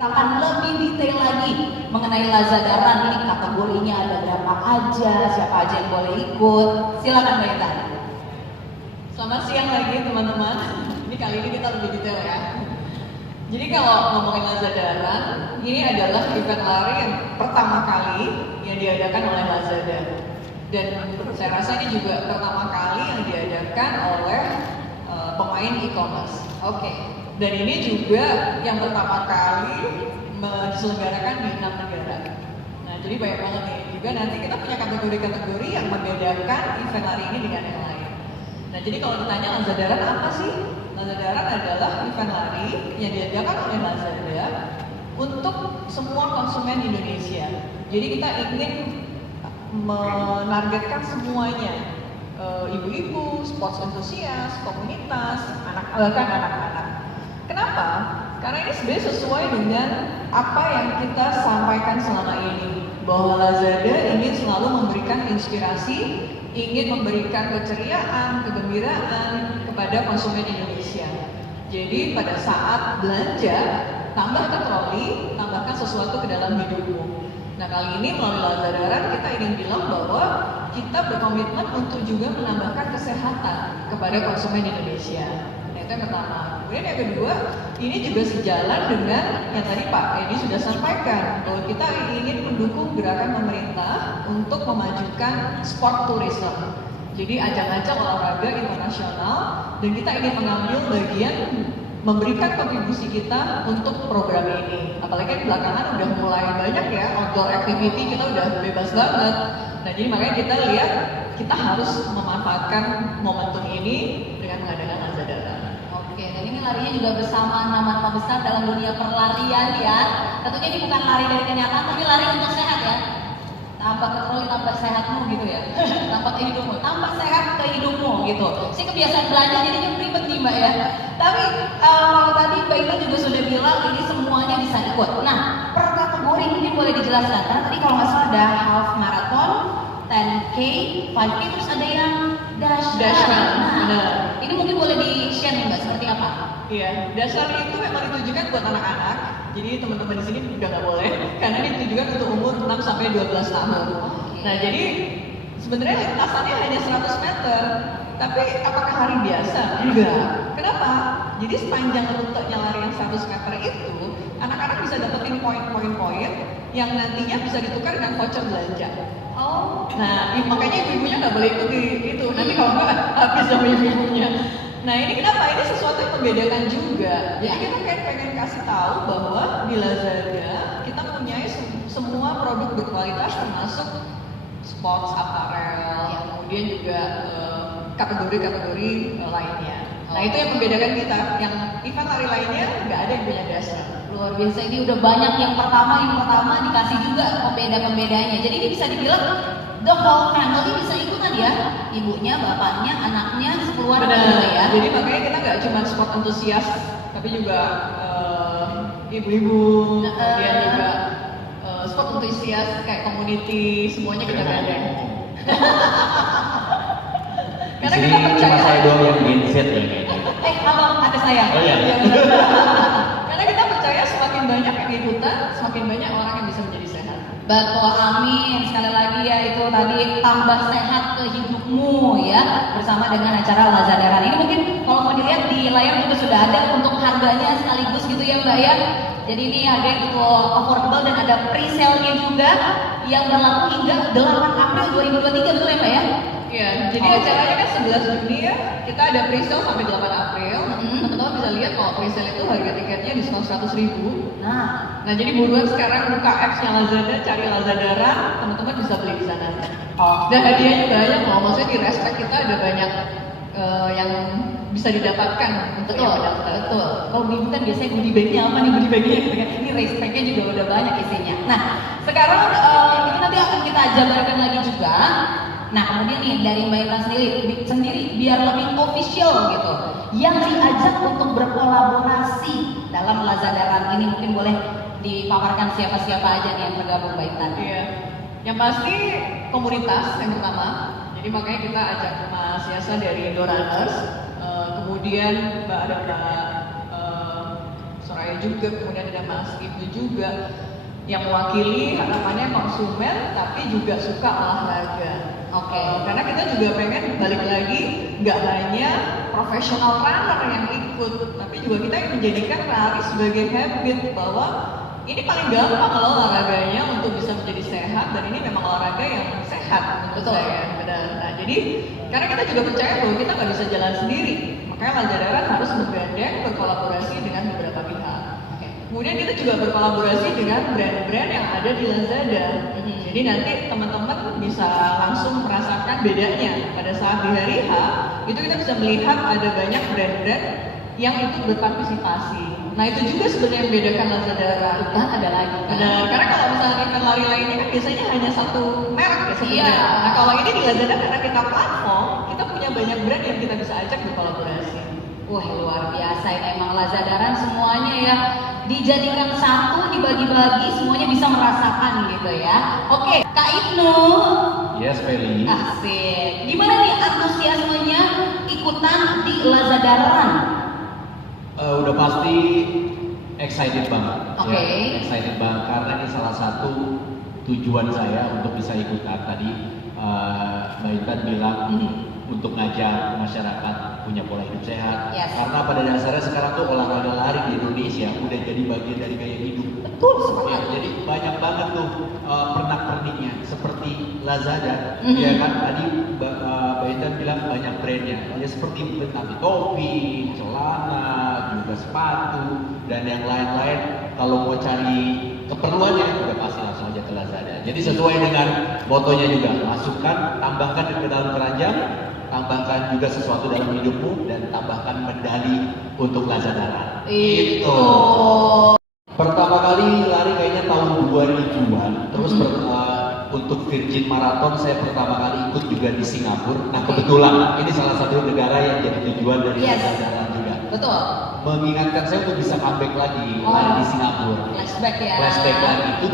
akan lebih detail lagi mengenai Lazada Run ini, kategorinya ada berapa aja, siapa aja yang boleh ikut. Silakan Mbak Intan. Selamat siang lagi teman-teman. Ini kali ini kita lebih detail ya. Jadi kalau ngomongin Lazada Run, ini adalah event lari yang pertama kali yang diadakan oleh Lazada. Dan saya rasa ini juga pertama kali yang diadakan oleh pemain e-commerce. Oke. Dan ini juga yang pertama kali diselenggarakan di 6 negara. Nah, jadi banyak banget nih. Juga nanti kita punya kategori-kategori yang membedakan event lari ini dengan yang lain. Nah, jadi kalau ditanya Lazada Run apa sih? Lazada Run adalah event lari yang diadakan oleh Lazada untuk semua konsumen Indonesia. Jadi kita ingin menargetkan semuanya, ibu-ibu, sports enthusiast, komunitas, bahkan anak-anak. Kenapa? Karena ini sebenarnya sesuai dengan apa yang kita sampaikan selama ini, bahwa Lazada ingin selalu memberikan inspirasi, ingin memberikan keceriaan, kegembiraan kepada konsumen Indonesia. Jadi pada saat belanja, tambahkan troli, tambahkan sesuatu ke dalam hidupmu. Nah, kali ini melalui Lazada Run kita ingin bilang bahwa kita berkomitmen untuk juga menambahkan kesehatan kepada konsumen Indonesia. Nah, itu yang pertama. Kemudian yang kedua, ini juga sejalan dengan yang tadi Pak Edi sudah sampaikan, bahwa kita ingin mendukung gerakan pemerintah untuk memajukan sport tourism. Jadi ajang-ajang olahraga internasional, dan kita ingin mengambil bagian memberikan kontribusi kita untuk program ini. Apalagi belakangan udah mulai banyak ya outdoor activity, kita udah bebas banget. Nah, jadi makanya kita lihat kita harus memanfaatkan momentum ini dengan mengadakan Lazada Run. Oke, dan ini larinya juga bersama nama-nama besar dalam dunia perlarian ya. Tentunya ini bukan lari dari kenyataan, tapi lari untuk sehat ya. Tambah ke troli, tambah sehatmu gitu ya. Tambah ke hidupmu, tambah sehat ke hidupmu gitu. Si kebiasaan belanja jadinya ribet nih Mbak ya. Tapi kalau tadi Mbak Ina juga sudah bilang ini semuanya bisa ikut. Nah, per kategori mungkin boleh dijelaskan. Karena tadi kalau nggak salah ada half marathon, 10K, 5K, terus ada yang dash run. Nah, ini mungkin boleh di-share nih Mbak, seperti apa? Iya, dash run itu memang ditujukan buat anak-anak. Jadi teman-teman di sini udah nggak boleh, karena ini ditujukan untuk umur 6 sampai 12 tahun. Nah, jadi sebenarnya lintasannya hanya 100 meter, tapi apakah hari biasa? Enggak. Kenapa? Jadi sepanjang rutenya lari yang 100 meter itu, anak-anak bisa dapetin poin-poin yang nantinya bisa ditukar dengan voucher belanja. Oh, nah makanya ibu-ibunya nggak boleh ikut di itu. Nanti kalau nggak habis sama ibu-ibunya. Nah, ini kenapa? Ini sesuatu yang membedakan juga. Jadi kita kayak pengen kasih tahu bahwa di Lazada kita mempunyai semua produk berkualitas termasuk sports apparel, kemudian juga kategori-kategori lainnya. Nah, itu yang membedakan kita. Yang event lari lainnya nggak ada yang punya dasar. Luar biasa, ini udah banyak yang pertama dikasih juga pembeda-pembedanya. Jadi ini bisa dibilang the whole family bisa ikutan ya, ibunya, bapaknya, anaknya, sekeluarga ya. Jadi makanya kita nggak cuma sport antusias, tapi juga ibu-ibu, kemudian juga sport antusias kayak community, semuanya kita gandeng. Karena kita percaya cuma saya doang yang Gen Z ya. Abang ada saya. Oh iya. Karena kita percaya semakin banyak yang ikutan, semakin banyak orang yang bisa menjadi sehat. Betul, amin. Sekali lagi ya, itu tadi tambah sehat ke hidupmu ya, bersama dengan acara Lazada Run. Ini mungkin kalau mau dilihat di layar juga sudah ada untuk harganya sekaligus gitu ya Mbak ya. Jadi ini harga yang cukup affordable dan ada pre-sale-nya juga yang berlaku hingga 8 April 2023, betul ya Mbak ya? Iya, jadi acaranya kan 11 Juni ya, kita ada pre-sale sampai 8 April. Teman-teman bisa lihat kalau pre-sale itu harga tiketnya diskon 100.000. Nah, jadi buruan sekarang buka apps-nya Lazada, cari Lazada Run, teman-teman bisa beli di sana. Dan hadiahnya banyak loh, maksudnya di respect kita ada banyak yang bisa didapatkan untuk yang mendaftar. Betul. Kalau ibu kan biasanya goodie bag-nya apa nih goodie bag-nya gitu kan. Ini respect-nya juga udah banyak isinya. Nah, sekarang itu nanti akan kita jabarkan lagi juga. Nah, kemudian nih dari Mbak Intan sendiri biar lebih official gitu, yang diajak untuk berkolaborasi dalam Lazada Run ini mungkin boleh dipaparkan siapa-siapa aja nih yang tergabung Mbak Intan. Iya, yang pasti komunitas yang pertama. Jadi makanya kita ajak Mas Yasa dari Indo Runners, kemudian ada Mbak Soraya Raya juga, kemudian ada Mas Ibnu juga yang mewakili harapannya konsumen tapi juga suka olahraga. Oke. Karena kita juga pengen balik lagi nggak hanya profesional runner yang ikut, tapi juga kita yang menjadikan lari sebagai habit bahwa ini paling gampang loh olahraganya untuk bisa menjadi sehat dan ini memang olahraga yang sehat menurut Betul. saya. Benar. Nah, jadi karena kita juga percaya bahwa kita nggak bisa jalan sendiri, makanya Lazadaran harus bergandeng berkolaborasi dengan beberapa pihak. Kemudian kita juga berkolaborasi dengan brand-brand yang ada di Lazada. Jadi nanti teman-teman bisa langsung merasakan bedanya pada saat di hari H itu kita bisa melihat ada banyak brand-brand yang ikut berpartisipasi. Nah itu juga sebenarnya yang membedakan Lazada. Kan ada lagi. Benar, karena kalau misalnya event lari lainnya kan biasanya hanya satu merek ya sebenarnya. Iya. Nah kalau ini di Lazada karena kita platform, kita punya banyak brand yang kita bisa ajak berkolaborasi. Wah luar biasa ini emang Lazadaran semuanya ya dijadikan satu, dibagi-bagi, semuanya bisa merasakan gitu ya. Oke, Kak Ibnu. Yes, Feli. Asik. Gimana nih antusiasmenya ikutan di Lazadaran? Udah pasti excited banget. Oke. Ya, excited banget karena ini salah satu tujuan saya untuk bisa ikutan. Tadi Mbak Intan bilang untuk ngajak masyarakat punya pola hidup sehat. Yes. Karena pada dasarnya sekarang tuh olahraga lari di Indonesia udah jadi bagian dari gaya hidup. Betul Ya, sekali. jadi banyak banget tuh pernak-perniknya seperti Lazada, Mhm. ya kan tadi Mbak Intan bilang banyak brandnya, ya seperti tadi topi, celana, juga sepatu dan yang lain-lain. Kalau mau cari keperluannya udah pasti langsung aja ke Lazada. Jadi sesuai dengan motonya juga, masukkan, tambahkan ke dalam keranjang, tambahkan juga sesuatu dalam hidupmu dan tambahkan medali untuk Lazada. Itu. Pertama kali lari kayaknya tahun 2000-an, terus untuk Virgin Marathon saya pertama kali ikut juga di Singapura. Nah kebetulan ini salah satu negara yang jadi tujuan dari Yes. Lazada juga. Betul. Mengingatkan saya untuk bisa comeback lagi Oh. lari di Singapura. Flashback ya. Flashback lagi itu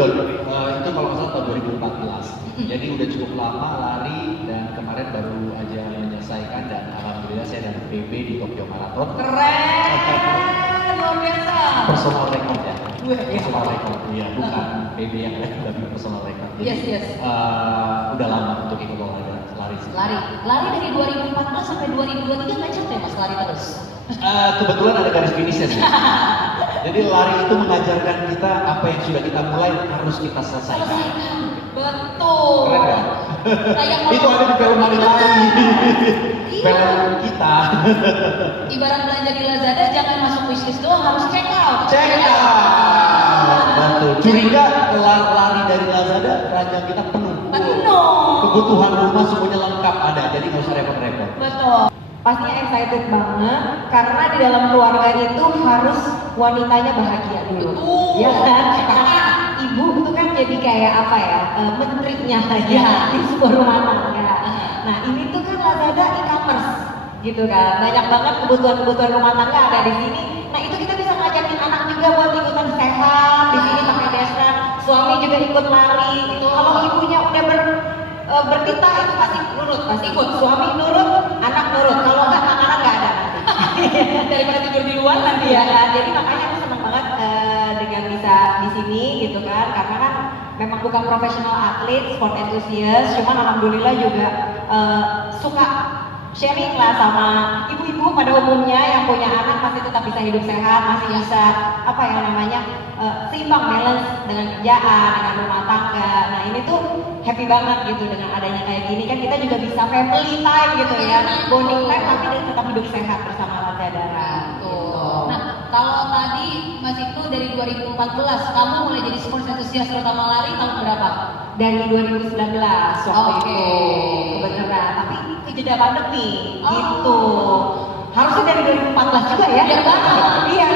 itu kalau nggak salah tahun 2014. Jadi udah cukup lama lari dan kemarin baru aja menyelesaikan dan alhamdulillah saya dapat PB di Tokyo Marathon. Keren, luar biasa. Personal record ya. Wah, iya. Personal record, iya bukan PB yang lain tapi personal record. Jadi, Yes, yes. udah lama untuk ikut olahraga lari. Lari dari 2014 sampai 2023 nggak capek mas lari terus. Kebetulan ada garis finishnya sih. Jadi lari itu mengajarkan kita apa yang sudah kita mulai harus kita selesaikan. Selesaikan. Betul. Keren kan? Kayak Itu ada di film lari. Iya. Film kita. Ibarat belanja di Lazada jangan masuk wishlist doang, harus check out. Check out. Betul. Curiga lari dari Lazada, keranjang kita penuh. Penuh. Kebutuhan rumah semuanya lengkap ada, jadi nggak usah repot-repot. Betul. Pastinya excited banget karena di dalam keluarga itu harus wanitanya bahagia dulu. Betul. Ya kan? Karena ibu itu kan jadi kayak apa ya? Menterinya Iya. di sebuah rumah tangga. Nah, ini tuh kan Lazada e-commerce gitu kan. Banyak banget kebutuhan-kebutuhan rumah tangga ada di sini. Nah, itu kita bisa ngajakin anak juga buat ikutan sehat di sini pakai desran. Suami juga ikut lari. Kalau ibunya udah bertitah itu pasti nurut, pasti ikut. Suami nurut, anak nurut. Kalau enggak makanan enggak ada nanti. Daripada tidur di luar nanti Iya ya. kan. Jadi makanya aku senang banget dengan bisa di sini gitu kan. Karena kan memang bukan profesional atlet, sport enthusiast, cuman alhamdulillah juga suka sharing lah sama ibu-ibu pada umumnya yang punya anak masih tetap bisa hidup sehat, masih bisa apa ya namanya seimbang balance dengan kerjaan, dengan rumah tangga. Nah ini tuh happy banget gitu dengan adanya kayak gini kan kita juga bisa family time gitu ya, bonding time tapi tetap hidup sehat bersama Lazada. Tuh. Nah, kalau tadi Mas Ibnu dari 2014 kamu mulai jadi sports enthusiast terutama lari tahun berapa? Dari 2019 waktu Oke. itu kebenaran, tapi jeda pandemi Oh. gitu. Harusnya dari 2014 juga ya. Biar banget. Iya.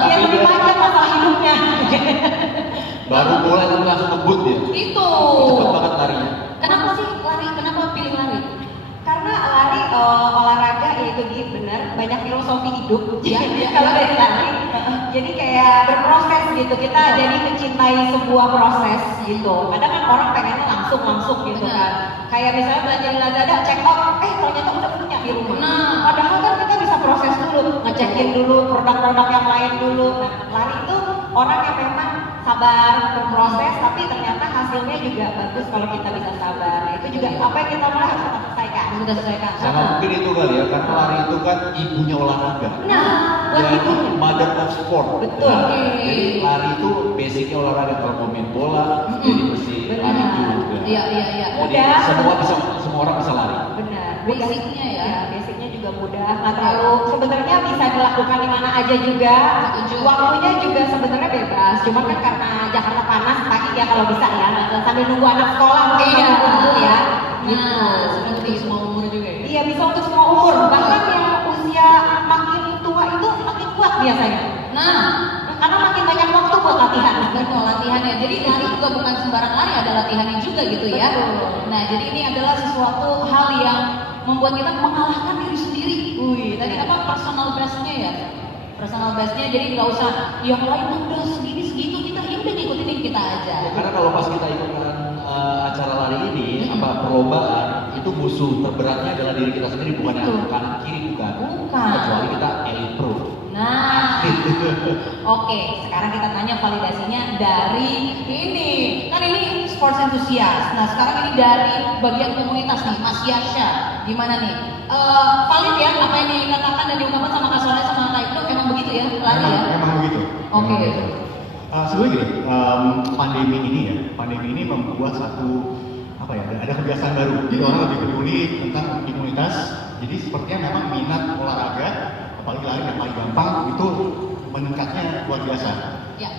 Biar lebih panjang masalah hidupnya. Baru mulai tapi langsung ngebut ya. Itu. Cepet banget larinya. Kenapa sih lari? Kenapa pilih lari? Karena lari olahraga ya itu gitu bener banyak filosofi hidup Iya, iya, kalau iya. dari lari jadi kayak berproses gitu kita jadi mencintai sebuah proses gitu kadang kan orang pengennya langsung gitu Benar. kan kayak misalnya belanja di Lazada check out ternyata udah punya di rumah Nah. padahal kan kita bisa proses dulu, ngecekin dulu produk-produk yang lain dulu. Nah, lari itu orang yang memang sabar berproses, tapi ternyata hasilnya juga bagus kalau kita bisa sabar. Nah, itu juga apa yang kita mulai harus kita selesaikan. Sudah selesaikan. Sama mungkin itu kali ya, karena lari itu kan ibunya olahraga. Nah, buat Jadi itu. mother of sport. Betul. Nah, Oke. jadi lari itu basicnya olahraga. Kalau mau main bola, jadi mesti lari juga. Iya, iya, iya. Jadi Udah. semua orang bisa lari. Benar. Basicnya ya. Basicnya juga mudah, nggak terlalu sebenarnya bisa dilakukan di mana aja juga. Setuju. Waktunya juga sebenarnya bebas. Cuman kan karena Jakarta panas pagi ya kalau bisa ya sambil nunggu anak sekolah mungkin Iya. sambil nunggu ya. Nah, sebenarnya untuk semua umur juga ya. Iya bisa untuk semua umur. Bahkan yang usia makin tua itu makin kuat biasanya. Nah, Karena makin banyak waktu buat latihan. betul latihannya. Jadi lari juga bukan sembarang lari, ada latihannya juga gitu ya. Betul. Nah, jadi ini adalah sesuatu hal yang membuat kita mengalahkan diri sendiri. Wih, tadi apa personal best-nya ya? Personal best-nya jadi nggak usah yang lain udah segini segitu kita ya udah ngikutin yang kita aja. Ya, karena kalau pas kita ikutan acara lari ini, perlombaan, itu musuh terberatnya adalah diri kita sendiri, bukan yang Betul. kanan kiri, bukan. Bukan. Kecuali kita elite pro. Nah, oke, sekarang kita tanya validasinya dari ini. Kan ini sports enthusiast. Nah, sekarang ini dari bagian komunitas nih, Mas Yasha. Gimana nih? Valid ya apa yang dikatakan dan diungkapkan sama Kak Soleh sama Kak Ibnu emang begitu ya, lari ya? Memang begitu. Oke. Memang begitu. Sebenarnya gini, pandemi ini membuat satu apa ya? Ada kebiasaan baru. Jadi orang lebih peduli tentang imunitas. Jadi sepertinya memang minat olahraga, apalagi lari yang paling gampang itu meningkatnya luar biasa. Ya.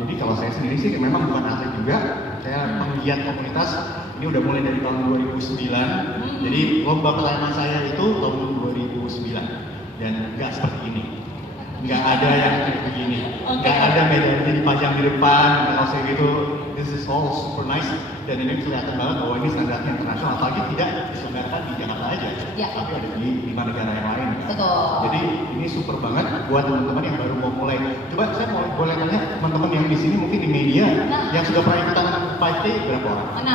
Jadi kalau saya sendiri sih memang bukan atlet juga, saya penggiat komunitas. Ini udah mulai dari tahun 2009. Jadi lomba pelayanan saya itu tahun 2009 dan nggak seperti ini. Nggak ada yang kayak begini. Nggak ada medalinya dipajang di depan, kalau saya gitu. This is all super nice dan ini kelihatan banget bahwa ini standarnya internasional. Apalagi tidak diselenggarakan di Jakarta aja, Ya. tapi ada di 5 negara yang lain. Betul. Jadi ini super banget buat teman-teman yang baru mau mulai. Coba saya boleh tanya teman-teman yang di sini mungkin di media Nah. yang sudah pernah ikutan 5K berapa orang? Mana?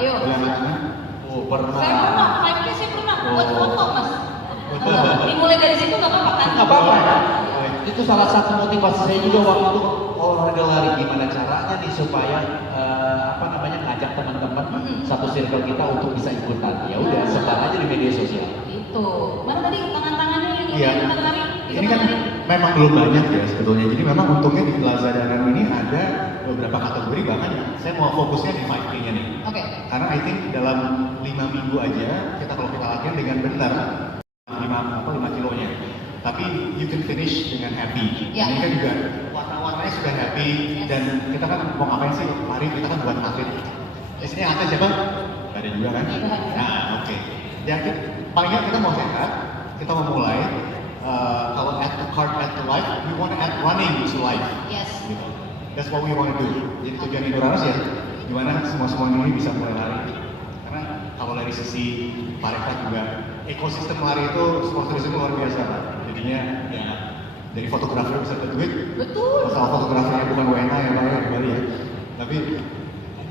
Ayo. Boleh angkat tangan? Oh, pernah. Saya pernah, 5K saya pernah buat Oh. foto Mas. Dimulai dari situ nggak apa-apa kan? Nggak apa-apa ya. Itu salah satu motivasi saya juga waktu itu olahraga lari. Gimana caranya nih supaya ngajak teman-teman satu circle kita untuk bisa ikutan. Ya udah, sebar aja di media sosial. Itu. Mana tadi tangan-tangannya yang Iya. ikutan lari? Ini kan memang belum banyak ya sebetulnya. Jadi memang untungnya di Plaza Danang ini ada beberapa kategori, bahkan saya mau fokusnya di 5K-nya nih. Oke. Karena I think dalam 5 minggu aja kalau kita latihan dengan benar 5 kilonya. Tapi you can finish dengan happy. Ya. Ini kan juga warna-warnanya sudah happy dan kita kan mau ngapain sih? Mari kita kan buat atlet. Di sini atlet siapa? Gak ada juga kan? Iya. Nah, oke. Ya, paling nggak kita mau sehat, kita mau mulai. Kalau add the card, add the life, we want to add running to life. Yes. Gitu. That's what we want to do. Jadi tujuan Indoranos ya, gimana semua ini bisa mulai lari. Karena kalau dari sisi Parekraf juga, ekosistem lari itu, sporters itu luar biasa Pak. Jadinya ya, dari fotografer bisa dapat duit. Betul. Masalah fotografernya bukan WNA ya Pak ya, di Bali ya. Tapi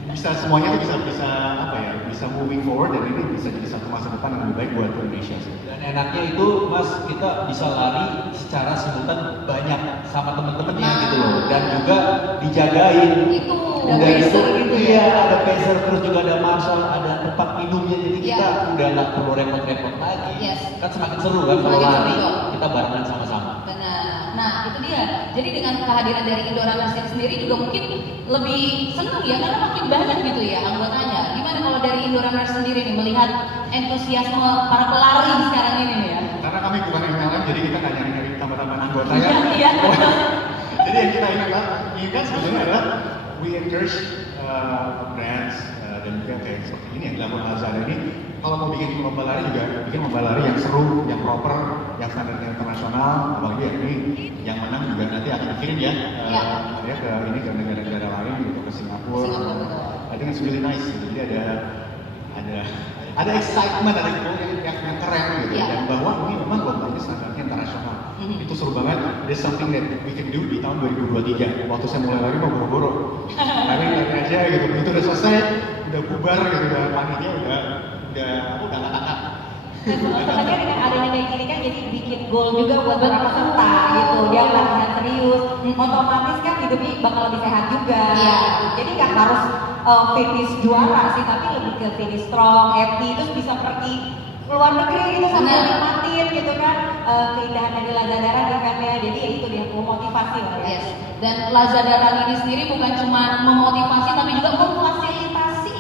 bisa semuanya itu bisa apa ya, bisa moving forward dan ini bisa jadi satu masa depan yang lebih baik buat Indonesia sih. Dan enaknya itu, Mas, kita bisa lari secara simultan banyak sama teman-temannya gitu loh. Dan juga dijagain. Itu. Udah Ada itu, pacer gitu ya. iya, ada pacer, terus juga ada marshal, ada tempat minumnya. Jadi Iya. kita udah nggak perlu repot-repot lagi. Yes. Kan semakin seru kan kalau Semakin lari, seru. kita barengan sama-sama. Benar. Nah, itu dia. Jadi dengan kehadiran dari Indoranas sendiri juga mungkin lebih senang ya karena makin banyak gitu ya anggotanya. Gimana kalau dari Indoranas sendiri nih melihat antusiasme para pelari sekarang ini nih ya? Karena kami bukan MLM, jadi kita nggak nyari-nyari tambah-tambahan anggota ya. Iya. Jadi yang kita inginkan sebenarnya adalah we encourage brands dan juga kayak seperti ini yang dilakukan Lazada ini. Kalau mau bikin lomba lari juga bikin lomba lari yang seru, yang proper, yang standarnya internasional. Apalagi ya ini yang menang juga nanti akan dikirim ya, Iya. ya ke negara-negara lain gitu, ke Singapura. Singapura, betul. I think it's really nice. Gitu. Jadi ada excitement, ada yang keren gitu. Iya. Dan bahwa ini memang lombanya standarnya internasional. Itu seru banget. There's something that we can do di tahun 2023. Waktu saya mulai lari mau boro-boro. Lari aja gitu. Begitu udah selesai, udah bubar gitu, udah panitia udah nggak angkat. Dan sebenarnya dengan adanya kayak gini kan jadi bikin goal juga buat para peserta gitu. Dia latihan serius, otomatis kan hidupnya bakal lebih sehat juga. Iya. Jadi nggak harus finish juara sih, tapi lebih ke finish strong, happy, terus bisa pergi keluar negeri gitu sambil Benar. nikmatin gitu kan keindahan dari Lazada eventnya. Jadi ya itu dia memotivasi lah ya. Yes. Dan Lazada Run ini sendiri bukan cuma memotivasi tapi juga memfasilitasi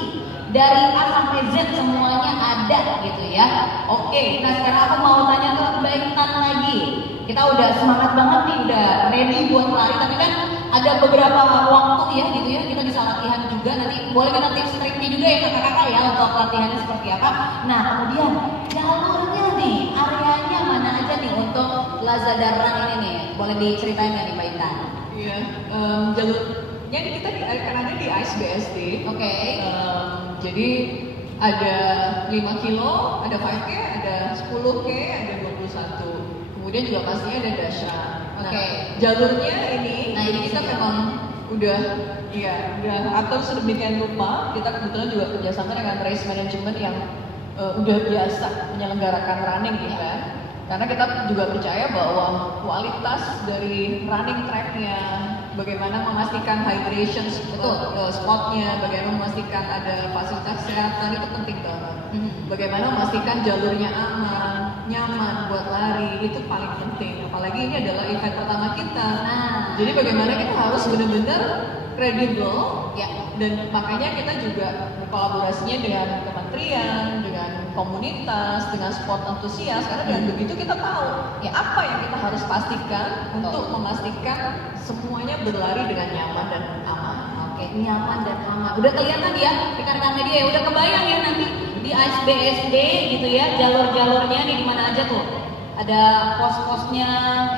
dari A sampai Z semuanya ada gitu ya. Oke, nah sekarang aku mau tanya ke Mbak Intan lagi. Kita udah semangat banget nih, udah ready buat lari, tapi kan ada beberapa waktu ya gitu ya, kita bisa latihan juga. Nanti boleh kita tips triknya juga ya kakak-kakak ya untuk latihannya seperti apa. Nah kemudian jalurnya nih, areanya mana aja nih untuk Lazada Run ini nih? Boleh diceritain nggak nih Mbak Intan? Iya, jalurnya kita akan ada di ICE BSD. Oke. Jadi ada 5 kilo, ada 5K, ada 10K, ada 21. Kemudian juga pastinya ada Dasha. Oke. Jalurnya ini, Nah, ini kita sih. memang udah atur sedemikian rupa. Kita kebetulan juga kerjasama dengan race management yang udah biasa menyelenggarakan running event. Karena kita juga percaya bahwa kualitas dari running tracknya, bagaimana memastikan hydration spotnya, bagaimana memastikan ada fasilitas kesehatan itu penting banget. Bagaimana memastikan jalurnya aman, nyaman buat lari itu paling penting. Apalagi ini adalah event pertama kita. Nah. Jadi bagaimana kita harus benar-benar kredibel Ya. dan makanya kita juga berkolaborasinya dengan kementerian, dengan komunitas, dengan sport antusias karena dengan begitu kita tahu ya apa yang kita harus pastikan untuk memastikan semuanya berlari dengan nyaman dan aman. Oke, nyaman dan aman. Udah kelihatan ya rekan-rekan media ya, udah kebayang ya nanti di ASBSD gitu ya, jalur-jalurnya nih di mana aja tuh. Ada pos-posnya.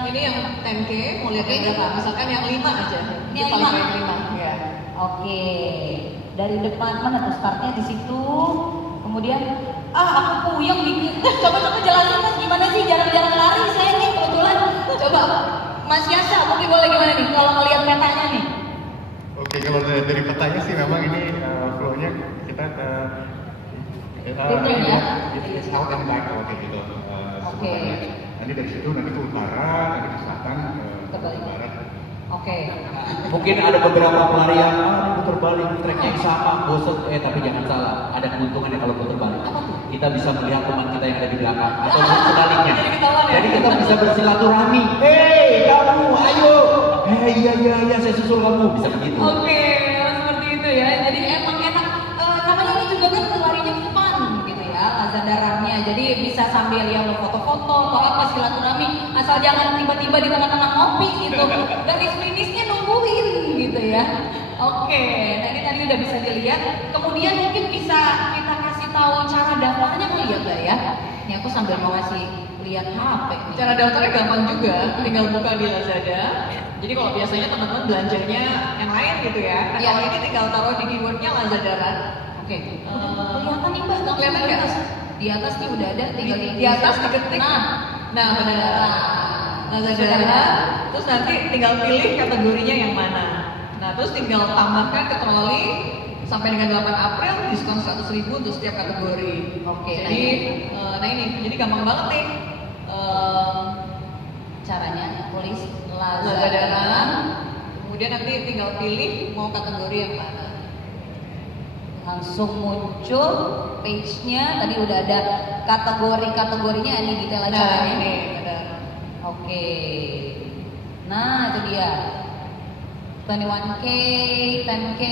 Ini yang 10K, mau lihat yang berapa? Misalkan yang 5 aja. Ini yang paling lima? banyak 5. Ya. Oke. Dari depan mana tuh startnya di situ. Kemudian aku puyeng bikin. Coba jelasin Mas gimana sih jarang-jarang lari saya nih kebetulan. Coba Mas Yasa mungkin boleh gimana nih kalau ngelihat petanya nih. Oke, kalau dari petanya sih memang ini flow-nya kita Betul ya? it's out and back kayak gitu. Oke. Nanti dari situ nanti ke utara, nanti ke selatan, Ke ke barat. Oke. Mungkin ada beberapa pelari yang putar balik tracknya yang sama, bosan, tapi jangan salah, ada keuntungannya kalau putar balik. Kita bisa melihat teman kita yang ada di belakang atau sebaliknya. Jadi ketahuan ya? Jadi kita bisa bersilaturahmi. Hei kamu, ayo. Hei iya saya susul kamu, bisa begitu. Oke, seperti itu ya. Jadi emang enak. Namanya ini juga kan larinya fun gitu ya, Lazada Run-nya. Jadi bisa sambil yang foto-foto atau apa silaturahmi. Asal jangan tiba-tiba di tengah-tengah ngopi gitu. Garis finishnya nungguin gitu ya. Oke, nah ini tadi udah bisa dilihat. Kemudian mungkin bisa kita kasih tahu cara daftarnya kali ya, Mbak ya. Ini aku sambil mau ngasih lihat HP. nih. Cara daftarnya gampang juga, tinggal buka di Lazada. Jadi kalau biasanya teman-teman belanjanya yang lain gitu ya. Nah, Iya. kalau ini tinggal taruh di keywordnya Lazada Run. Oke, kelihatan nih Mbak, Kelihatan di nggak? atas. Di atas nih udah ada, tinggal Di atas diketik. Nah, benar. Lazada Run. Terus nanti tinggal pilih kategorinya yang mana. Nah, terus tinggal tambahkan ke troli sampai dengan 8 April diskon 100.000 untuk setiap kategori. Oke, Jadi, nah ini, jadi gampang banget nih. Caranya tulis Lazada Run. Lazada. Kemudian nanti tinggal pilih mau kategori yang mana. Langsung muncul page-nya. Tadi udah ada kategorinya, ini detail aja. Nah, kan ya? ini benar. Oke. Nah, itu dia. 21K, 10K,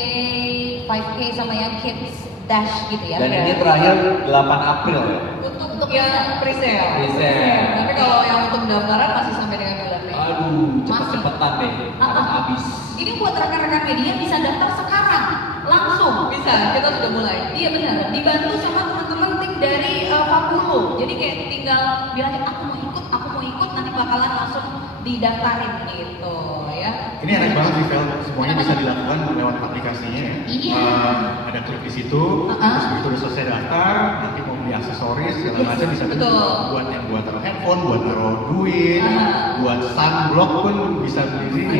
5K sama yang kids dash gitu ya. Dan ini terakhir 8 April ya. Untuk yang presale. Presale. Tapi kalau yang untuk pendaftaran masih sampai dengan bulan Mei. Aduh, cepet-cepetan deh, harus habis. Ini buat rekan-rekan media bisa daftar sekarang, langsung. Bisa, kita sudah mulai. Iya benar, dibantu sama teman-teman tim dari Fakulo. Jadi kayak tinggal bilangin aku mau ikut, nanti bakalan langsung didaftarin gitu ya. Ini enak banget sih, Vel. Semuanya bisa dilakukan lewat aplikasinya ya. Iya. Ada klik di situ, terus begitu udah selesai daftar, nanti mau beli aksesoris segala Yes, macam bisa betul. buat taruh handphone, buat taruh duit, buat sunblock pun bisa beli di sini.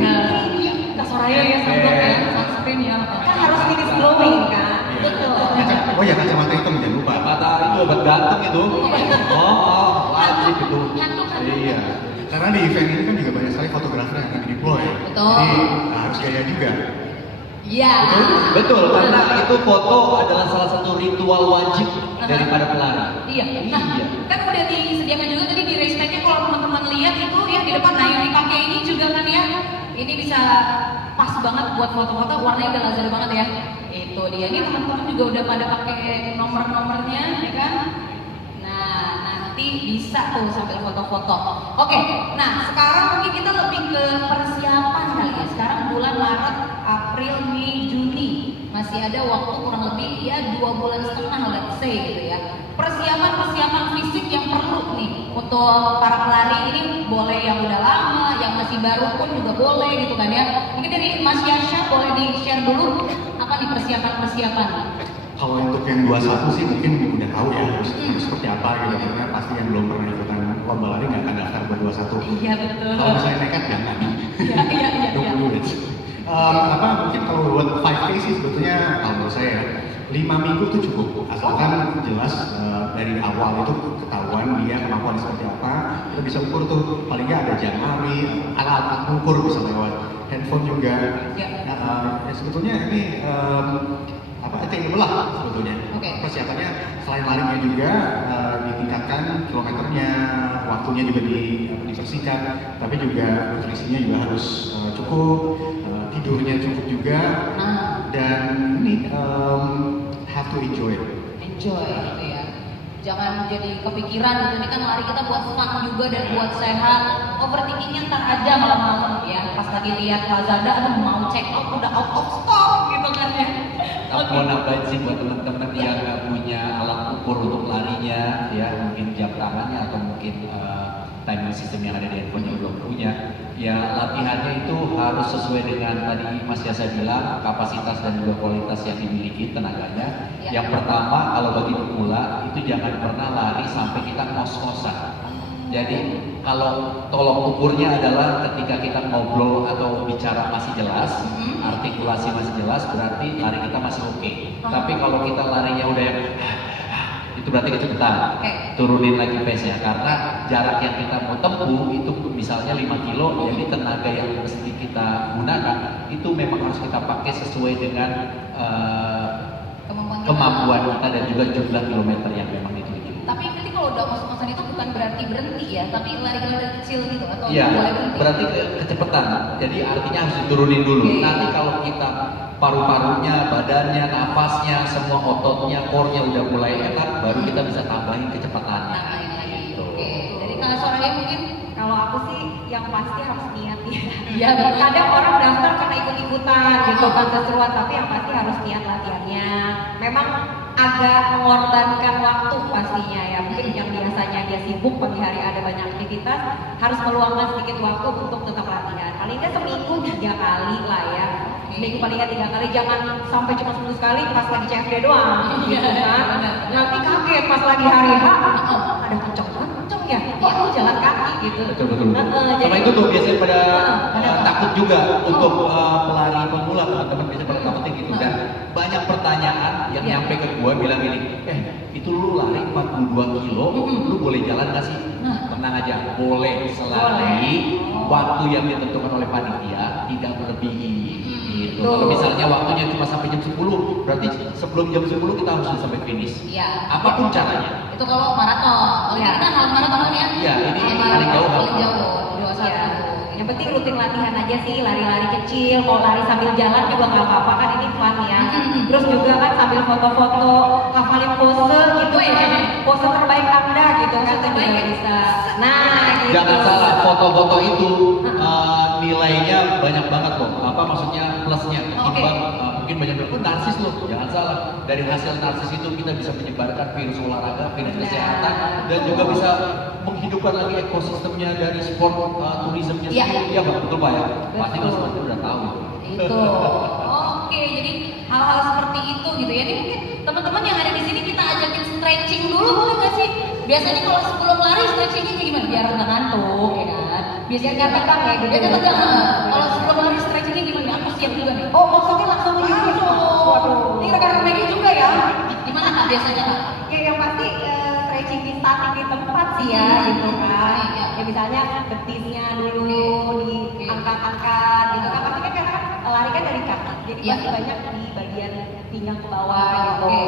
Kak Soraya ya sunblock ya, sunscreen ya. Kan harus finish glowing kan. Iya. Betul. Oh ya, kacamata hitam jangan lupa. Mata itu obat ganteng itu. Wajib itu. Handuk. Iya. Karena di event ini kan juga banyak sekali fotografer yang akan deploy. Betul. Jadi harus gaya juga. Iya. Betul, karena itu foto adalah salah satu ritual wajib daripada pelari. Iya. Nah, kan udah disediakan juga tadi di race pack-nya kalau teman-teman lihat itu ya di depan. Nah, yang dipakai ini juga kan ya. Ini bisa pas banget buat foto-foto, warnanya udah lazar banget ya. Itu dia. Ini teman-teman juga udah pada pakai nomor-nomornya, ya kan? Nah, nanti bisa tuh sambil foto-foto. Oke, nah sekarang mungkin kita lebih ke persiapan kali ya. Sekarang bulan Maret, April, Mei, Juni. Masih ada waktu kurang lebih ya 2 bulan setengah let's say gitu ya. Persiapan fisik yang perlu nih untuk para pelari ini, boleh yang udah lama, yang masih baru pun juga boleh gitu kan ya. Mungkin dari Mas Yasha boleh di-share dulu apa nih persiapan. Kalau untuk yang 21 sih mungkin udah tahu ya harus seperti apa gitu, karena pasti yang belum pernah ikutan lomba lari nggak akan daftar buat 21. Iya betul. Kalau misalnya nekat jangan. Iya. Don't do it. Mungkin kalau buat 5K sih sebetulnya kalau menurut saya 5 minggu tuh cukup, asalkan jelas dari awal itu ketahuan dia kemampuan seperti apa, kita bisa ukur tuh paling nggak ada jam lari, alat ukur bisa lewat handphone juga. Ya sebetulnya ini attainable lah sebetulnya. Persiapannya selain larinya juga ditingkatkan kilometernya, waktunya juga dipersingkat, tapi juga nutrisinya juga harus cukup, tidurnya cukup juga, dan ini have to enjoy it. Enjoy gitu ya. Jangan jadi kepikiran gitu, ini kan lari kita buat fun juga dan buat sehat. Overthinkingnya ntar aja malam-malam ya. Pas lagi lihat Lazada, aduh mau check out udah out of stock gitu kan ya. Mau nambahin sih buat teman-teman yang nggak punya alat ukur untuk larinya, ya mungkin jam tangannya atau mungkin timing system yang ada di handphone yang belum punya, ya latihannya itu harus sesuai dengan tadi Mas Yasa bilang kapasitas dan juga kualitas yang dimiliki tenaganya. Yang pertama kalau bagi pemula itu jangan pernah lari sampai kita ngos-ngosan. Jadi kalau tolong ukurnya adalah ketika kita ngobrol atau bicara masih jelas, artikulasi masih jelas, berarti lari kita masih oke. Tapi kalau kita larinya udah yang itu berarti kecepatan. Turunin lagi pace-nya karena jarak yang kita mau tempuh itu misalnya 5 kilo, jadi tenaga yang mesti kita gunakan itu memang harus kita pakai sesuai dengan kemampuan kita dan juga jumlah kilometer yang memang dituju. Tapi nanti kalau udah ngos-ngosan itu bukan berarti berhenti ya, tapi lari-lari kecil gitu atau Iya, boleh berhenti? berarti kecepatan. Jadi artinya harus diturunin dulu. Nanti kalau kita paru-parunya, badannya, nafasnya, semua ototnya, core-nya udah mulai enak, baru kita bisa tambahin kecepatannya. Tambahin lagi. Oke. Dari Kak Soraya mungkin? Kalau aku sih yang pasti harus niat ya. Iya, betul. Kadang orang daftar karena ikut-ikutan gitu kan keseruan, tapi yang pasti harus niat latihannya. Memang agak mengorbankan waktu pastinya ya. Mungkin yang biasanya dia sibuk pagi hari ada banyak aktivitas, harus meluangkan sedikit waktu untuk tetap latihan. Paling nggak seminggu 3 kali lah ya. Seminggu paling nggak 3 kali, jangan sampai cuma seminggu sekali pas lagi CFD doang gitu kan. Nanti kaget pas lagi hari H, ada kenceng ya, kok aku jalan kaki gitu. Betul. Sama itu tuh biasanya pada takut juga untuk pelari pemula, teman-teman biasanya pada takutnya gitu kan. Banyak pertanyaan yang nyampe ke gua bilang gini, itu lu lari 42 kilo, lu boleh jalan gak sih? Tenang aja, boleh selagi waktu yang ditentukan oleh panitia tidak melebihi. Gitu. Kalau misalnya waktunya cuma sampai jam 10, berarti sebelum jam 10 kita harus sampai finish. Iya. Apapun caranya. Itu kalau maraton. Kalau kita half maraton ya? Iya, ini paling jauh. Paling jauh. 21. Ya. Yang penting rutin latihan aja sih, lari-lari kecil, mau lari sambil jalan juga nggak apa-apa kan, ini fun ya. Terus juga kan sambil foto-foto, hafalin pose gitu kan, pose terbaik Anda gitu kan, itu juga bisa. Nah, gitu. Jangan salah, foto-foto itu nilainya banyak banget kok. Apa maksudnya plusnya? Ketimbang mungkin banyak bilang, narsis loh. Jangan salah, dari hasil narsis itu kita bisa menyebarkan virus olahraga, virus kesehatan, dan juga bisa menghidupkan lagi ekosistemnya dari sport tourismnya sendiri. Iya Pak, betul Pak ya? Pasti kalau semuanya udah tahu. Itu. Oke, jadi hal-hal seperti itu gitu ya. Ini mungkin teman-teman yang ada di sini kita ajakin stretching dulu boleh nggak sih? Biasanya kalau sebelum lari stretchingnya kayak gimana? Biar nggak ngantuk ya kan? Biasanya nggak tegang ya gitu. Biar tegang. Kalau sebelum lari stretchingnya gimana? Aku siap juga nih. Oh, maksudnya langsung gitu. Waduh. Ini rekan-rekan Maggie juga ya? Gimana Kak biasanya Kak? jadi Iya. pasti banyak di bagian pinggang ke bawah gitu. Oke.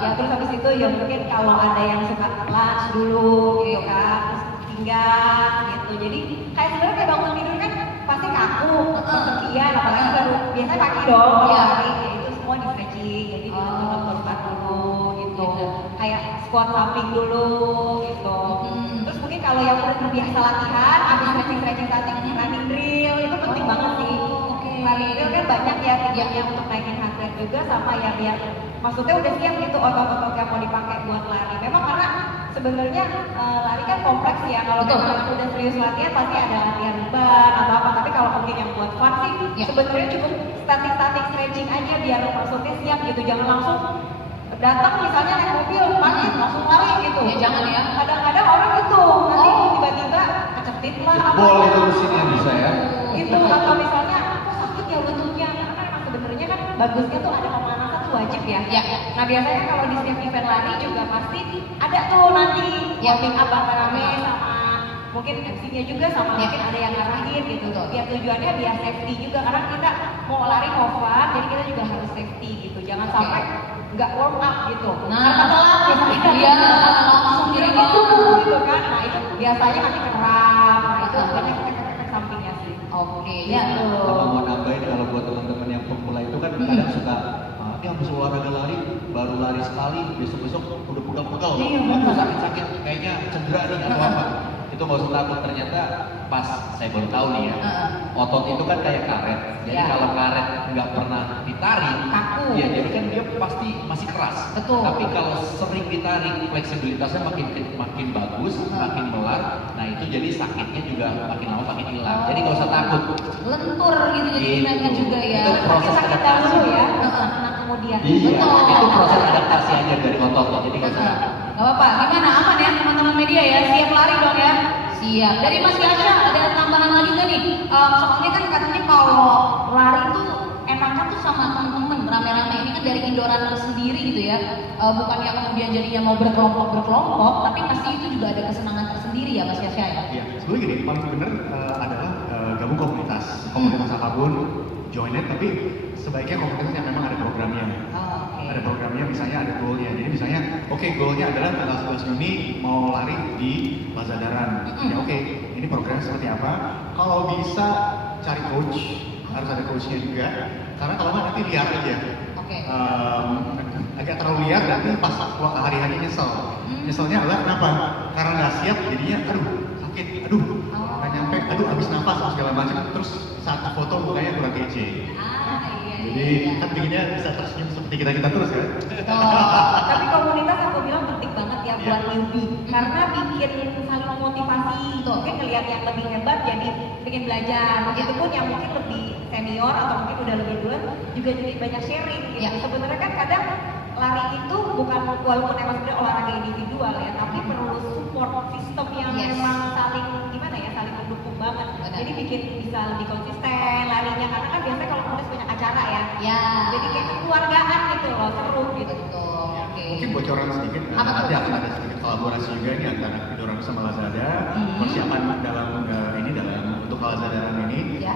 Ya terus habis itu ya mungkin kalau ada yang suka lunge dulu gitu kan, terus pinggang gitu. Jadi kayak sebenarnya kayak bangun tidur kan pasti kaku, kesepian, apalagi baru biasanya pagi dong kalau Iya. hari ya itu semua di stretching, jadi dibentuk-bentuk dulu gitu. Gitu. Kayak squat samping dulu gitu. Terus mungkin kalau yang udah terbiasa latihan, habis stretching tadi running drill itu penting banget sih. Oke. Running drill kan banyak ya yang untuk naikin heart rate juga sama yang biar maksudnya udah siap gitu otot-otot yang mau dipakai buat lari. Memang karena sebenarnya lari kan kompleks ya. Kalau Betul. memang udah serius latihan pasti ada latihan beban atau apa. Tapi kalau mungkin yang buat fun sih Ya. sebenarnya cukup static stretching aja biar maksudnya siap gitu. Jangan langsung datang misalnya naik mobil panik langsung lari gitu. Ya, jangan ya. Kadang-kadang orang itu nanti tiba-tiba kecetit lah apa. Jebol itu mesinnya bisa ya. Itu atau misalnya aku sakit ya lututnya karena emang sebenarnya kan bagusnya tuh ada pemanasan tuh wajib ya. Ya. Nah biasanya kalau di setiap event lari juga pasti ada tuh nanti Ya. warming up rame sama mungkin MC-nya juga sama Ya. mungkin ada yang ngarahin gitu. Betul. Biar tujuannya biar safety juga karena kita mau lari mau fun jadi kita juga harus safety gitu. Jangan Oke. sampai nggak warm up gitu. Nah, Karena telat misalnya. iya, langsung jadi gitu kan. Nah itu biasanya nanti kram. Nah itu banyak efek sampingnya sih. Oke, Ya. ya. Sama mau nambahin kalau buat teman-teman yang pemula itu kan kadang suka dia habis olahraga lari, baru lari sekali, besok-besok udah pegal-pegal, Iya, aku sakit-sakit, kayaknya cedera nih atau apa. Itu nggak usah takut, ternyata pas saya baru tahu nih ya, otot itu kan kayak karet. Jadi Ya. kalau karet nggak pernah ditarik, Kaku. ya jadi kan dia pasti masih keras. Betul. Tapi kalau sering ditarik, fleksibilitasnya makin bagus, makin melar. Nah itu jadi sakitnya juga makin lama makin hilang. Jadi nggak usah takut. Lentur gitu jadi Gitu. naiknya juga ya. Itu proses Sakit adaptasi. dahulu ya, senang kemudian. Iya, Betul. itu proses adaptasi aja dari ototnya. Jadi nggak usah takut. Gak apa-apa, gimana? Aman ya teman-teman media ya? Siap lari dong ya? Siap. Dari Mas Yasha ada tambahan lagi nggak nih? Soalnya kan katanya kalau lari tuh enaknya tuh sama temen-temen rame-rame. Ini kan dari indoor runner sendiri gitu ya. Bukan yang kemudian jadinya mau berkelompok, tapi pasti itu juga ada kesenangan tersendiri ya Mas Yasha ya? Iya, sebenarnya gini, paling bener adalah gabung komunitas apapun, join it, tapi sebaiknya komunitas yang memang ada programnya. Oh, oke. Ada programnya, misalnya ada goalnya. Jadi misalnya, oke, goalnya adalah tanggal 11 Juni mau lari di Lazadaran. Ya oke, ini programnya seperti apa? Kalau bisa cari coach, harus ada coachnya juga. Karena kalau nggak nanti liar aja. Oke. Agak terlalu liar, nanti pas hari-hari nyesel. Nyeselnya adalah kenapa? Karena nggak siap, jadinya aduh sakit, aduh nggak nyampe, aduh habis nafas segala macam. Terus saat foto mukanya kurang kece. Ah, iya. Jadi kan pinginnya bisa tersenyum seperti kita terus kan? Tapi komunitas aku bilang penting banget ya buat newbie karena bikin saling memotivasi. Mungkin ngelihat yang lebih hebat jadi bikin belajar. Begitupun yang mungkin lebih senior atau mungkin udah lebih duluan juga jadi banyak sharing. Gitu. Ya. Sebenarnya kan kadang lari itu bukan walaupun emang sebenarnya olahraga individual ya, tapi perlu support system yang Yes. memang saling gimana ya, saling mendukung banget. Benar. Jadi bikin bisa lebih konsisten larinya karena kan biasanya kalau komunitas banyak acara ya. Ya. Jadi kayak kekeluargaan gitu loh, seru gitu. Betul. Oke. Mungkin bocoran sedikit, Apa tuh? nanti akan ada sedikit kolaborasi juga nih antara Indoran sama Lazada. Persiapan dalam dalam untuk Lazadaran ini Ya.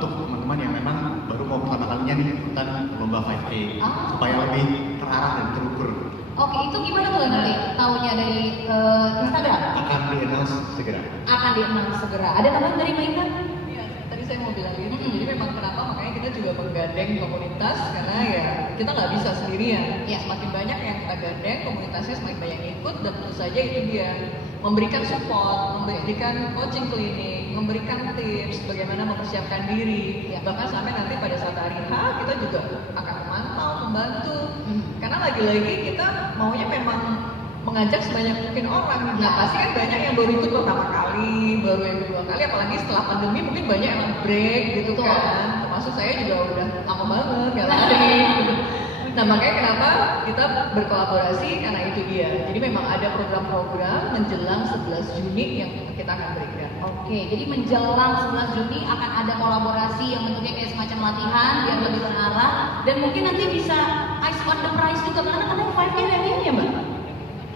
untuk teman-teman yang memang baru mau pertama kalinya nih ikutan lomba 5K Ah. supaya lebih terarah dan terukur. Oke, itu gimana tuh nanti tahunya dari Instagram? Akan di-announce segera. Akan di-announce segera. Ada tambahan dari Mbak Intan? Iya, tadi saya mau bilang gitu. Jadi memang kenapa makanya kita juga menggandeng komunitas karena ya kita nggak bisa sendirian. Iya. Semakin banyak yang kita gandeng, komunitasnya semakin banyak yang ikut dan tentu saja itu dia memberikan support, memberikan coaching klinik, memberikan tips bagaimana mempersiapkan diri. Bahkan sampai nanti pada saat hari H kita juga akan memantau, membantu. Karena lagi-lagi kita maunya memang mengajak sebanyak mungkin orang. Nah pasti kan banyak yang baru ikut pertama kali, baru yang kedua kali, apalagi setelah pandemi mungkin banyak yang break gitu Betul. kan. Termasuk saya juga udah lama banget gak lari. Nah makanya kenapa kita berkolaborasi karena itu dia. Jadi memang ada program-program menjelang 11 Juni yang kita akan berikan. Oke, jadi menjelang 11 Juni akan ada kolaborasi yang bentuknya kayak semacam latihan biar lebih terarah dan mungkin nanti bisa ice on the prize juga karena katanya 5K ada hadiahnya ya Mbak?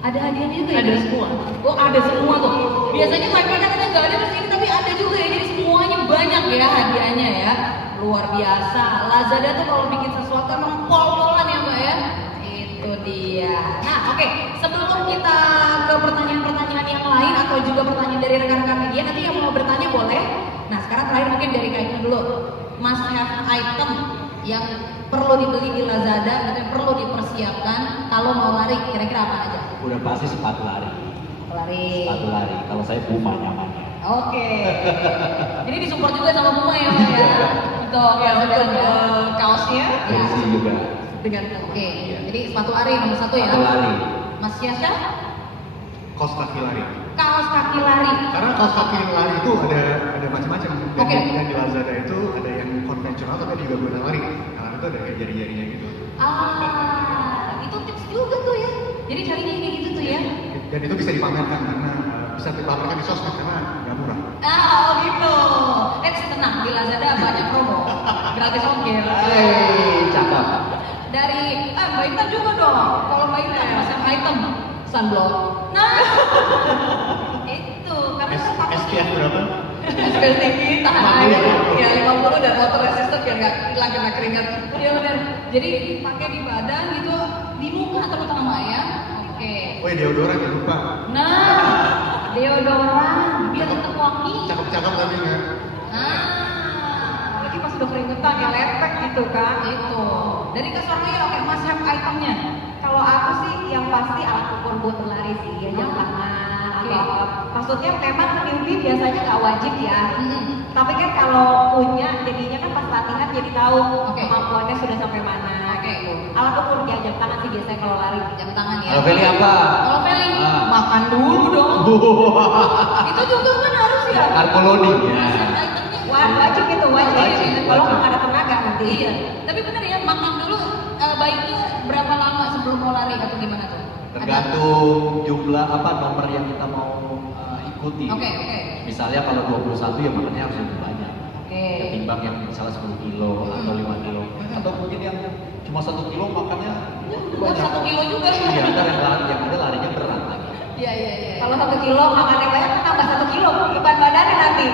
Ada hadiahnya juga ya? Ada semua. Oh ada semua tuh. Biasanya 5K katanya nggak ada terus ini tapi ada juga ya jadi semuanya banyak ya hadiahnya ya. luar biasa. Lazada tuh kalau bikin sesuatu emang pol-polan ya Mbak ya. Itu dia. Nah oke, sebelum kita ke pertanyaan-pertanyaan yang lain atau juga pertanyaan dari rekan-rekan media, nanti yang mau bertanya boleh. Nah sekarang terakhir mungkin dari Kak Ibnu dulu. Must have item yang perlu dibeli di Lazada atau yang perlu dipersiapkan kalau mau lari, kira-kira apa aja? Udah pasti sepatu lari. Lari. Sepatu lari. Kalau saya Puma nyamannya. Oke. Jadi disupport juga sama Puma ya Mbak ya. Untuk Ya, untuk ya. kaosnya Ya. Jersey juga. dengan Oke. Jadi sepatu lari nomor 1 ya. Sepatu lari. Mas Yasha, Kaos kaki lari. kaos kaki lari. Karena kaos kaki lari itu ada macam-macam. Dan Oke. yang di Lazada itu ada yang konvensional tapi juga buat lari. Karena itu ada kayak jari-jarinya gitu. Itu tips juga tuh ya. Jadi carinya kayak gitu tuh ya. Dan itu bisa dipamerkan karena bisa dipamerkan di sosmed karena nggak murah. Oh gitu. Tenang, di Lazada banyak promo. Gratis ongkir. Cakep. Dari Mbak Intan juga dong. Kalau Mbak Intan masih item sunblock. Nah, itu karena kan takutnya SPF berapa? SPF tinggi, tahan 50. air, ya 50 dan water resistant biar nggak hilang kena keringat. Iya benar. Jadi dipakai di badan gitu, di muka terutama ya. Oke. Oh ya deodoran jangan lupa. Nah, deodoran biar tetap wangi. Cakep-cakep tapi nggak. Nah, Lagi pas udah keringetan ya lepek gitu kan. itu. Dari Kak Soraya oke must have itemnya. Kalau aku sih yang pasti alat ukur buat berlari sih, ya jam tangan atau Oke. apa. Maksudnya memang newbie biasanya nggak wajib ya. Mm-mm. Tapi kan kalau punya, jadinya kan pas latihan jadi tahu Oke. kemampuannya sudah sampai mana. Oke. Gitu. Alat ukur ya jam tangan sih biasanya kalau lari. Jam tangan ya. Kalau Feli apa? Kalau Feli Ah. makan dulu dong. Itu juga kan harus ya. Carbo loading ya. Must have itemnya. Wajib itu wajib. Wajib. Kalau nggak ada tenaga nanti. Iya. Tapi benar ya makan dulu baiknya berapa lama sebelum mau lari atau gimana tuh? Tergantung jumlah apa nomor yang kita mau ikuti. Oke, oke. Misalnya kalau 21 ya makannya harus lebih banyak. Oke. Ketimbang yang misalnya 10 kilo atau 5 kilo. Atau mungkin yang cuma 1 kilo makannya Buat 1 kilo juga. Iya, ntar yang ada larinya berat lagi. Iya, iya, iya. Kalau 1 kilo makannya banyak kan tambah 1 kilo beban badannya nanti.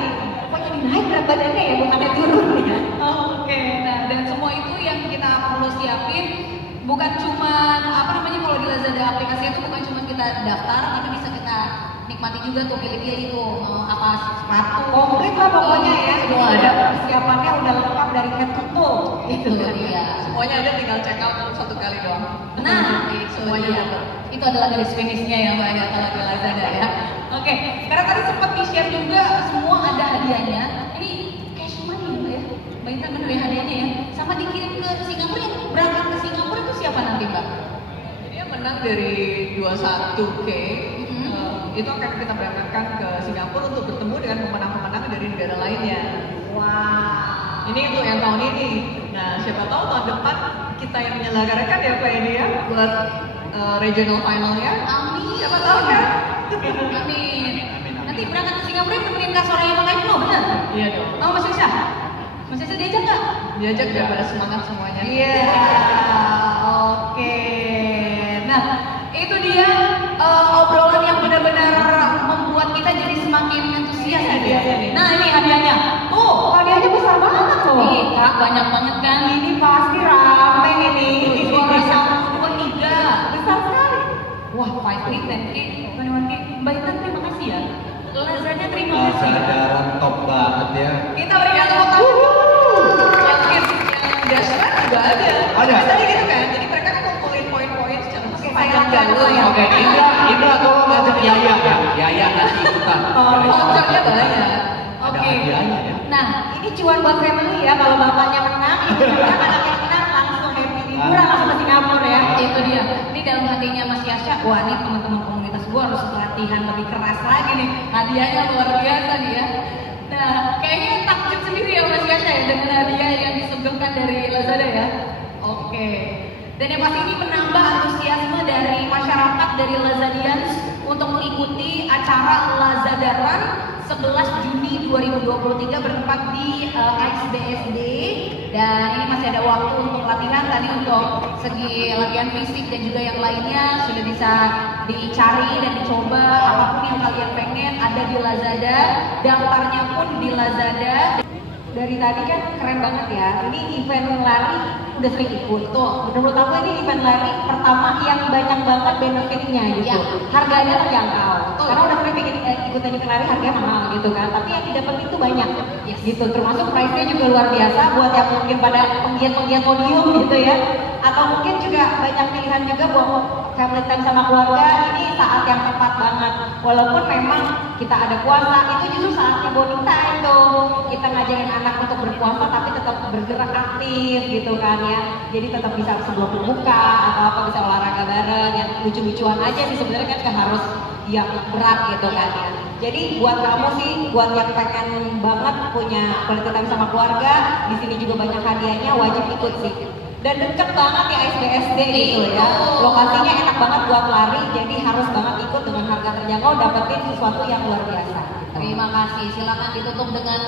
Kok jadi naik berat badannya ya bukannya turun ya? Oke, nah dan semua itu yang kita perlu siapin bukan cuman apa namanya kalau di Lazada aplikasi itu bukan cuma kita daftar tapi bisa kita nikmati juga tuh pilih-pilih itu apa sepatu Komplit lah pokoknya ya. semua Ada ada persiapannya udah lengkap dari head to toe. itu dia. Semuanya ada tinggal check out satu kali doang. Nah, itu semuanya dia. dapat. Itu adalah garis finishnya ya Mbak ya kalau di Lazada ya. Oke, karena tadi sempat di-share juga semua ada hadiahnya. Ini cash money Mbak ya. Mbak Intan bener ya hadiahnya ya. Sama dikirim ke Singapura, yang berangkat ke Singapura itu siapa nanti Mbak? Jadi yang menang dari 21K itu akan kita berangkatkan ke Singapura untuk bertemu dengan pemenang-pemenang dari negara lainnya. Wah. Ini untuk yang tahun ini. Nah, siapa tahu tahun depan kita yang menyelenggarakan ya Pak ini ya buat regional finalnya. Amin. Siapa tahu kan? Amin. Nanti berangkat ke Singapura temenin Kak Soraya sama Kak Ibnu, bener? Iya dong. Mau Mas Yusha? Mas Yusha diajak nggak? Diajak biar pada semangat semuanya. Iya. Oke. Nah, itu dia obrolan yang benar-benar membuat kita jadi semakin antusias ya dia. Nah, ini hadiahnya. Tuh, Hadiahnya besar banget tuh. nih Kak, banyak banget kan. Ini pasti rame ini. Juara 1, 2, 3. Besar sekali. Wah, 5K, 10K, 21K. Mbak Intan terima kasih ya. Lazada terima kasih. Kesadaran top banget ya. Kita berikan tepuk tangan. Yang kids yang dashboard juga ada. Ada. Biasanya gitu kan. Jadi mereka kan ngumpulin poin-poin secara sepanjang saya jalur. saya. Oke, Indra tolong ajak Yaya ya. Yaya nanti ikutan. Vouchernya banyak. Ada Oke. hadiahnya ya. Nah, Ini cuan buat family ya kalau bapaknya menang, ibunya anaknya menang langsung happy liburan langsung ke Singapura ya. itu dia. Ini dalam hatinya Mas Yasha, wah ini teman-teman komunitas gua harus latihan lebih keras lagi nih. Hadiahnya luar biasa nih ya. Nah, kayaknya takjub sendiri ya Mas Yasha ya dengan hadiah yang disuguhkan dari Lazada ya. Oke. Dan yang pasti ini menambah antusiasme dari masyarakat dari Lazadians untuk mengikuti acara Lazada Run 11 Juni 2023 bertempat di ISBSD dan ini masih ada waktu untuk latihan tadi untuk segi latihan fisik dan juga yang lainnya sudah bisa dicari dan dicoba apapun yang kalian pengen ada di Lazada, daftarnya pun di Lazada. dari tadi kan keren banget ya. Ini event lari udah sering ikut tuh. Menurut aku ini event lari pertama yang banyak banget benefitnya gitu. Ya. Harganya terjangkau. Betul. Karena udah sering ikutan event lari harganya mahal gitu kan. Tapi yang didapat itu banyak. Yes. Gitu. Termasuk price-nya juga luar biasa buat yang mungkin pada penggiat-penggiat podium gitu ya. Atau mungkin juga banyak pilihan juga buat family time sama keluarga. Ini saat yang tepat banget. Walaupun memang kita ada puasa, itu justru saatnya bonding time tuh. Kita ngajarin anak untuk berpuasa tapi tetap bergerak aktif gitu kan ya. Jadi tetap bisa sebelum berbuka atau apa bisa olahraga bareng yang lucu-lucuan aja sih sebenarnya kan gak harus yang berat gitu kan ya. Jadi buat kamu sih, buat yang pengen banget punya quality time sama keluarga, di sini juga banyak hadiahnya, wajib ikut sih. Dan deket banget ya SBSD gitu ya. Lokasinya enak banget buat lari, jadi harus banget ikut dengan harga terjangkau, dapetin sesuatu yang luar biasa. Terima kasih. Silakan ditutup dengan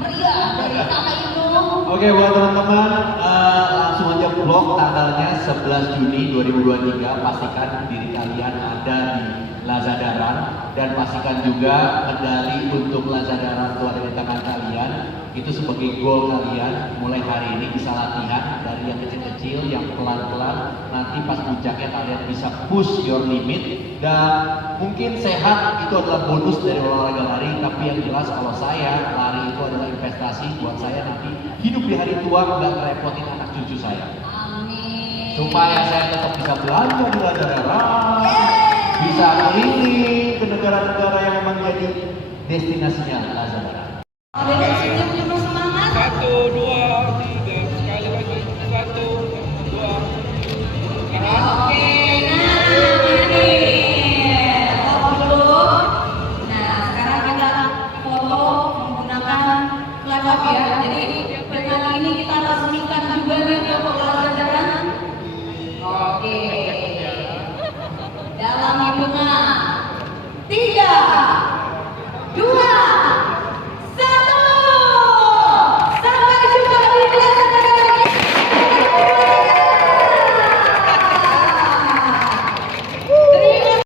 meriah dari Kakak Inul. Oke, buat teman-teman, langsung aja blok tanggalnya 11 Juni 2023. Pastikan diri kalian ada di Lazadaran dan pastikan juga medali untuk Lazadaran itu ada di tangan kalian. Itu sebagai goal kalian. Mulai hari ini bisa latihan dari yang kecil-kecil, yang pelan-pelan. Nanti pas puncaknya kalian bisa push your limit. Dan mungkin sehat itu adalah bonus dari olahraga lari. Tapi yang jelas kalau saya lari itu adalah investasi buat saya nanti hidup di hari tua nggak ngerepotin anak cucu saya. Amin. Supaya saya tetap bisa belanja di Lazadaran, bisa keliling ke negara-negara yang memang jadi destinasinya Lazadaran. Ada senyum semangat. 1, 2,